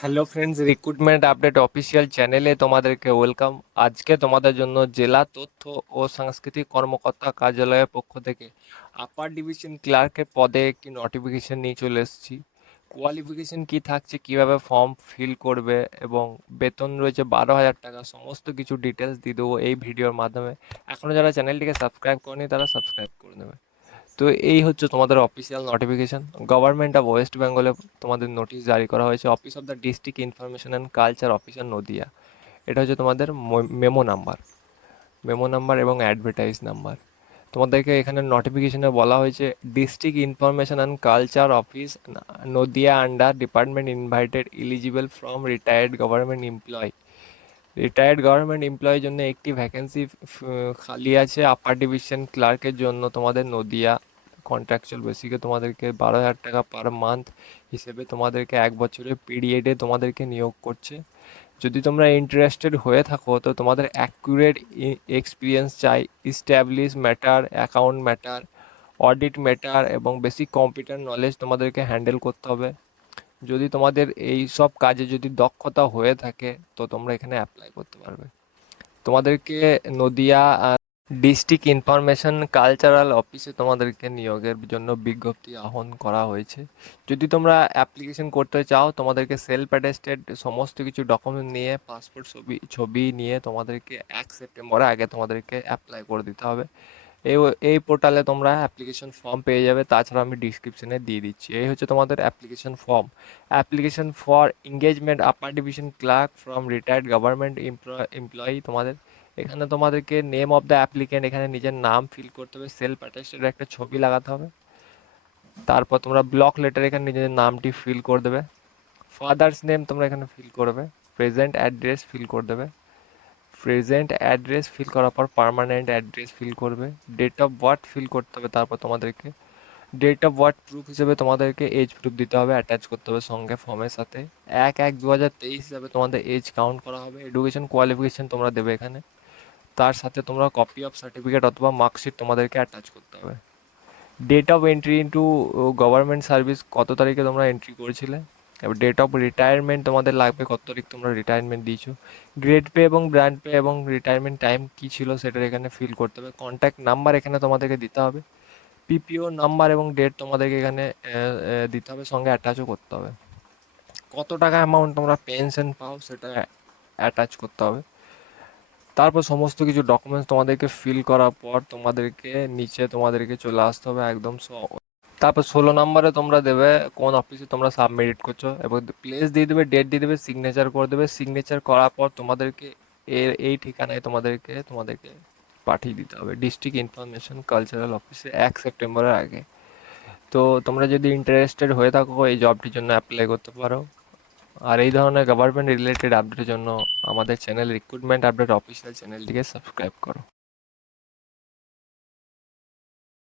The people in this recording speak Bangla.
Hello friends recruitment update official চ্যানেলে তোমাদেরকে ওয়েলকাম আজকে তোমাদের জন্য জেলা তথ্য ও সাংস্কৃতিক কর্মকর্তা কার্যালয়ের পক্ষ থেকে আপার ডিভিশন ক্লার্কের পদে একটি নোটিফিকেশন নিয়ে চলে এসেছি। কোয়ালিফিকেশন কি থাকছে, কীভাবে ফর্ম ফিল করবে এবং বেতন রয়েছে বারো হাজার টাকা, সমস্ত কিছু ডিটেলস দিয়ে দেবো এই ভিডিওর মাধ্যমে। এখনও যারা চ্যানেলটিকে সাবস্ক্রাইব করেনি, তারা সাবস্ক্রাইব করে নেবে। তো এই হচ্ছে তোমাদের official notification government of West বেঙ্গলে তোমাদের নোটিশ জারি করা হয়েছে office of the district information and culture officer Nadia এটা হচ্ছে তোমাদের মেমো নাম্বার মেমো নাম্বার এবং অ্যাডভার্টাইজ নাম্বার তোমাদেরকে এখানে নোটিফিকেশনে বলা হয়েছে district information and culture office Nadia under department invited eligible from retired government employ retired government এমপ্লয়ের জন্য একটি ভ্যাকেন্সি খালি আছে আপার ডিভিশন ক্লার্কের জন্য। তোমাদের নদিয়া কন্ট্রাকচুয়াল বেসিকে তোমাদেরকে বারো হাজার টাকা পার মান্থ হিসেবে তোমাদেরকে এক বছরের পিরিয়ডে তোমাদেরকে নিয়োগ করছে। যদি তোমরা ইন্টারেস্টেড হয়ে থাকো, তো তোমাদের অ্যাকুরেট এক্সপিরিয়েন্স চাই। Establish matter account matter audit matter এবং বেসিক কম্পিউটার নলেজ তোমাদেরকে হ্যান্ডেল করতে হবে। যদি তোমাদের এই সব কাজে যদি দক্ষতা হয়ে থাকে, তো তোমরা এখানে অ্যাপ্লাই করতে পারবে। তোমাদেরকে নদিয়া ডিস্ট্রিক্ট ইনফরমেশন কালচারাল অফিসে তোমাদেরকে নিয়োগের জন্য বিজ্ঞপ্তি আহ্বান করা হয়েছে। যদি তোমরা অ্যাপ্লিকেশন করতে চাও, তোমাদেরকে সেলফ অ্যাটেস্টেড সমস্ত কিছু ডকুমেন্ট নিয়ে পাসপোর্ট ছবি ছবি নিয়ে তোমাদেরকে এক সেপ্টেম্বরে আগে তোমাদেরকে অ্যাপ্লাই করে দিতে হবে। এই এই পোর্টালে তোমরা অ্যাপ্লিকেশন ফর্ম পেয়ে যাবে, তাছাড়া আমি ডিসক্রিপশনে দিয়ে দিচ্ছি। এই হচ্ছে তোমাদের application form application for engagement upper division clerk from retired government employee তোমাদের, এখানে তোমাদেরকে নেম অফ দ্য অ্যাপ্লিকেন্ট এখানে নিজের নাম ফিল করতে হবে সেলফ অ্যাটাস্টেড একটা ছবি লাগাতে হবে। তারপর তোমরা ব্লক লেটার এখানে নিজের নামটি ফিল করে দেবে। ফাদার্স নেম তোমরা এখানে ফিল করবে প্রেজেন্ট অ্যাড্রেস ফিল করে দেবে। প্রেজেন্ট অ্যাড্রেস ফিল করার পর পারমানেন্ট অ্যাড্রেস ফিল করবে। ডেট অফ বার্থ ফিল করতে হবে তারপর তোমাদেরকে। ডেট অফ বার্থ প্রুফ হিসেবে তোমাদেরকে এজ প্রুফ দিতে হবে অ্যাটাচ করতে হবে সঙ্গে ফর্মের সাথে। এক এক দু হাজার তেইশ হিসাবে তোমাদের এজ কাউন্ট করা হবে। এডুকেশন কোয়ালিফিকেশন তোমরা দেবে এখানে। তার সাথে তোমরা কপি অফ সার্টিফিকেট অথবা মার্কশিট তোমাদেরকে অ্যাটাচ করতে হবে। Date of entry into government service কত তারিখে তোমরা এন্ট্রি করেছিলে? এবার ডেট অফ রিটায়ারমেন্ট তোমাদের লাগবে, কত তারিখ তোমরা রিটায়ারমেন্ট দিয়েছ গ্রেড পে এবং ব্র্যান্ড পে এবং রিটায়ারমেন্ট টাইম কী ছিল সেটার এখানে ফিল করতে হবে কন্ট্যাক্ট নাম্বার এখানে তোমাদেরকে দিতে হবে পিপিও নাম্বার এবং ডেট তোমাদেরকে এখানে দিতে হবে, সঙ্গে অ্যাটাচও করতে হবে, কত টাকা অ্যামাউন্ট তোমরা পেনশন পাও সেটা অ্যাটাচ করতে হবে, তারপর সমস্ত কিছু ডকুমেন্টস তোমাদেরকে ফিল করার পর তোমাদেরকে নিচে তোমাদেরকে চলে আসতে হবে একদম তারপর ষোলো নম্বরে তোমরা দেবে কোন অফিসে তোমরা সাবমিট করছ এবং প্লেস দিয়ে দেবে ডেট দিয়ে দেবে সিগনেচার করে দেবে। সিগনেচার করার পর তোমাদেরকে এর, এই ঠিকানায় তোমাদেরকে তোমাদেরকে পাঠিয়ে দিতে হবে। ডিস্ট্রিক্ট ইনফরমেশন কালচারাল অফিসে এক সেপ্টেম্বরের আগে। তো তোমরা যদি ইন্টারেস্টেড হয়ে থাকো, এই জবটির জন্য অ্যাপ্লাই করতে পারো। আর এই ধরনের গভর্নমেন্ট রিলেটেড আপডেটের জন্য আমাদের চ্যানেল রিক্রুটমেন্ট আপডেট অফিসিয়াল চ্যানেলটিকে সাবস্ক্রাইব করো।